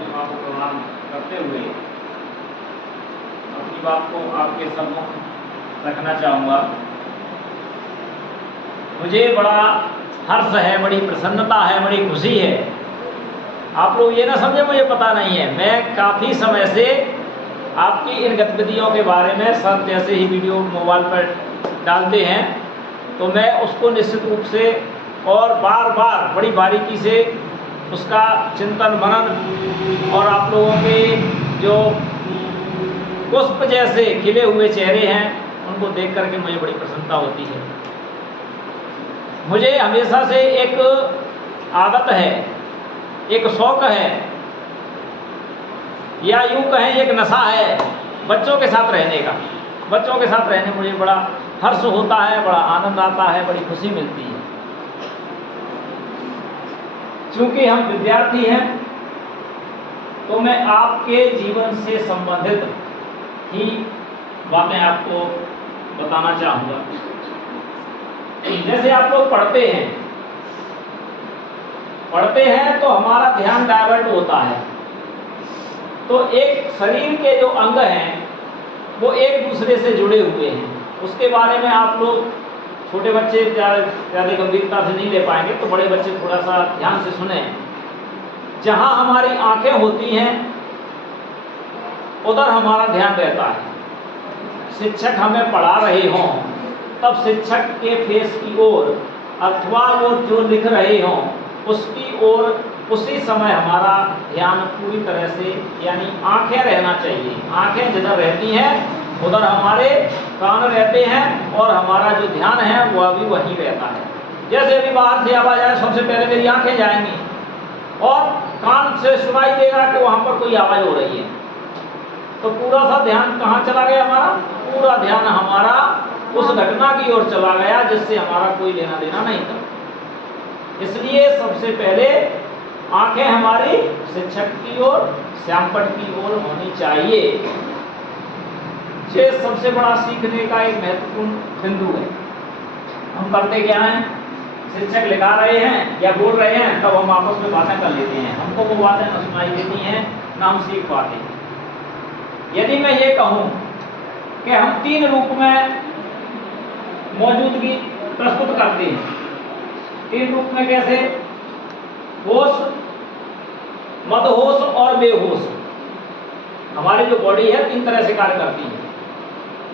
अपनी माँ को प्रणाम करते हुए अपनी बात को आपके सम्मुख रखना चाहूँगा। मुझे बड़ा हर्ष है, बड़ी प्रसन्नता है, बड़ी खुशी है। आप लोग ये ना समझे मुझे पता नहीं है, मैं काफ़ी समय से आपकी इन गतिविधियों के बारे में सर जैसे ही वीडियो मोबाइल पर डालते हैं तो मैं उसको निश्चित रूप से और बार बार बड़ी बारीकी से उसका चिंतन मनन और आप लोगों के जो पुष्प जैसे खिले हुए चेहरे हैं उनको देख करके मुझे बड़ी प्रसन्नता होती है। मुझे हमेशा से एक आदत है, एक शौक है, या यूँ कहें एक नशा है बच्चों के साथ रहने का। बच्चों के साथ रहने मुझे बड़ा हर्ष होता है, बड़ा आनंद आता है, बड़ी खुशी मिलती है। चूँकि हम विद्यार्थी हैं तो मैं आपके जीवन से संबंधित ही बातें आपको बताना चाहूँगा। जैसे आप लोग पढ़ते हैं तो हमारा ध्यान डाइवर्ट होता है। तो एक शरीर के जो अंग हैं वो एक दूसरे से जुड़े हुए हैं। उसके बारे में आप लोग छोटे बच्चे ज़्यादा गंभीरता से नहीं ले पाएंगे, तो बड़े बच्चे थोड़ा सा ध्यान से सुने। जहाँ हमारी आंखें होती हैं उधर हमारा ध्यान रहता है। शिक्षक हमें पढ़ा रहे हों तब शिक्षक के फेस की ओर अथवा वो जो लिख रहे हों उसकी ओर उसी समय हमारा ध्यान पूरी तरह से, यानी आंखें रहना चाहिए। आंखें जिधर रहती हैं उधर हमारे कान रहते हैं और हमारा जो ध्यान है वह भी वहीं रहता है। जैसे अभी बाहर से आवाज़ आए सबसे पहले मेरी आंखें जाएंगी और कान से सुनाई देगा कि वहाँ पर कोई आवाज़ हो रही है, तो पूरा सा ध्यान कहाँ चला गया हमारा? पूरा ध्यान हमारा उस घटना की ओर चला गया जिससे हमारा कोई लेना देना नहीं था। इसलिए सबसे पहले आंखें हमारी शिक्षक की ओर, श्यामपट की ओर होनी चाहिए। ये सबसे बड़ा सीखने का एक महत्वपूर्ण बिंदु है। हम करते क्या हैं, शिक्षक लिखा रहे हैं या बोल रहे हैं तब हम आपस में बातें कर लेते हैं। हमको वो बातें न सुनाई देती हैं ना हम सीख पाते हैं। यदि मैं ये कहूँ कि हम 3 रूप में मौजूदगी प्रस्तुत करते हैं। 3 रूप में कैसे? होश, मदहोश और बेहोश। हमारी जो बॉडी है 3 तरह से कार्य करती है।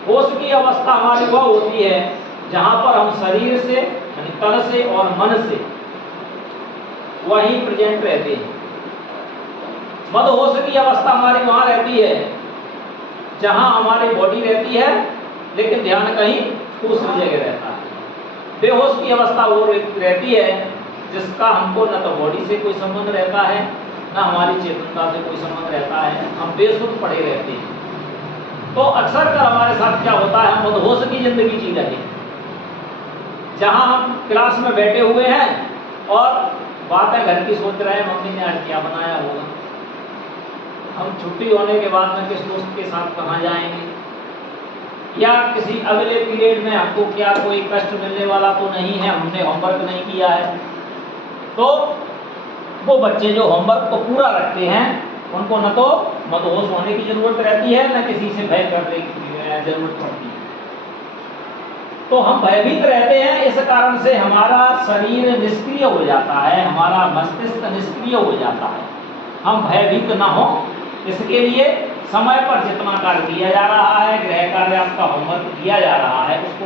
होश की अवस्था हमारी वह होती है जहाँ पर हम शरीर से यानी तन से और मन से वहीं प्रेजेंट रहते हैं। मदहोश की अवस्था हमारी वहाँ रहती है जहाँ हमारी बॉडी रहती है लेकिन ध्यान कहीं दूसरी जगह रहता है। बेहोश की अवस्था वो रहती है जिसका हमको न तो बॉडी से कोई संबंध रहता है न हमारी चेतनता से कोई संबंध रहता है, हम बेसुध पड़े रहते हैं। तो अक्सर कर हमारे साथ क्या होता है, हम मदहोश की जिंदगी जी रहे हैं जहाँ हम क्लास में बैठे हुए हैं और बातें घर की सोच रहे हैं, मम्मी ने आज क्या बनाया होगा, हम छुट्टी होने के बाद में किस दोस्त के साथ कहाँ जाएंगे, या किसी अगले पीरियड में हमको क्या कोई कष्ट मिलने वाला तो नहीं है, हमने होमवर्क नहीं किया है। तो वो बच्चे जो होमवर्क को पूरा रखते हैं उनको न तो मदहोश होने की जरूरत रहती है न किसी से भय करने की जरूरत पड़ती है। तो हम भयभीत रहते हैं, इस कारण से हमारा शरीर निष्क्रिय हो जाता है, हमारा मस्तिष्क निष्क्रिय हो जाता है। हम भयभीत न हो इसके लिए समय पर जितना कार्य किया जा रहा है, गृह कार्य आपका होमवर्क दिया जा रहा है, उसको